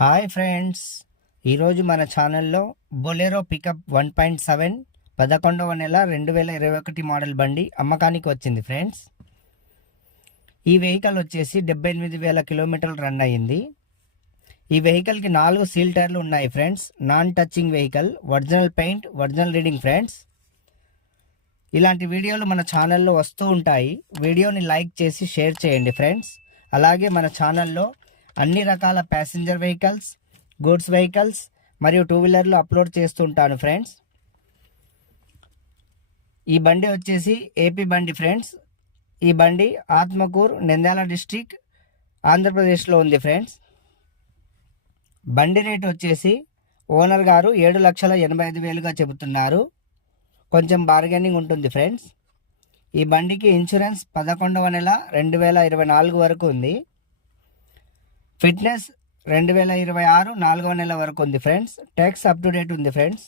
Hi friends, ఈరోజు మన ఛానల్లో బొలెరో పికప్ 1.7 11వ నెల 2021 మోడల్ బండి అమ్మకానికి వచ్చింది ఫ్రెండ్స్. ఈ వెహికల్ వచ్చేసి 78,000 కిలోమీటర్లు రన్ అయ్యింది. ఈ వెహికల్కి 4 సీల్ టైర్లు ఉన్నాయి friends. Non touching vehicle, original paint, original reading friends. ఇలాంటి వీడియోలు మన ఛానల్లో వస్తూ ఉంటాయి. వీడియోని లైక్ చేసి షేర్ చేయండి ఫ్రెండ్స్. అలాగే మన ఛానల్లో అన్ని రకాల ప్యాసింజర్ వెహికల్స్, గూడ్స్ వెహికల్స్ మరియు టూ వీలర్లు అప్లోడ్ చేస్తుంటాను ఫ్రెండ్స్. ఈ బండి వచ్చేసి ఏపీ బండి ఫ్రెండ్స్. ఈ బండి ఆత్మకూరు, నంద్యాల డిస్టిక్, ఆంధ్రప్రదేశ్లో ఉంది ఫ్రెండ్స్. బండి రేట్ వచ్చేసి ఓనర్ గారు 7,85,000గా చెబుతున్నారు. కొంచెం బార్గెనింగ్ ఉంటుంది ఫ్రెండ్స్. ఈ బండికి ఇన్సూరెన్స్ 11వ నెల 2024 వరకు ఉంది. ఫిట్నెస్ 2026 4వ నెల వరకు ఉంది friends. Tax up to date ఉంది ఫ్రెండ్స్.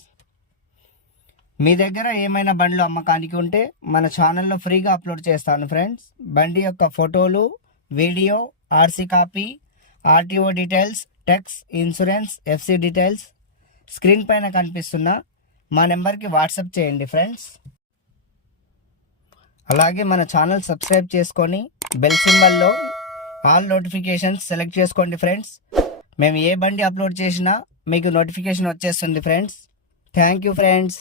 మీ దగ్గర ఏమైనా బండ్లు అమ్మకానికి ఉంటే మన ఛానల్లో ఫ్రీగా అప్లోడ్ చేస్తాను ఫ్రెండ్స్. బండి యొక్క ఫోటోలు, video, RC copy, RTO details, tax, insurance, FC details screen పైన కనిపిస్తున్న మా నెంబర్కి వాట్సాప్ చేయండి ఫ్రెండ్స్. అలాగే మన ఛానల్ సబ్స్క్రైబ్ చేసుకొని బెల్ సింబల్లో ఆల్ నోటిఫికేషన్స్ సెలెక్ట్ చేసుకోండి ఫ్రెండ్స్. మేము ఏ బండి అప్లోడ్ చేసినా మీకు నోటిఫికేషన్ వచ్చేస్తుంది ఫ్రెండ్స్. Thank you friends.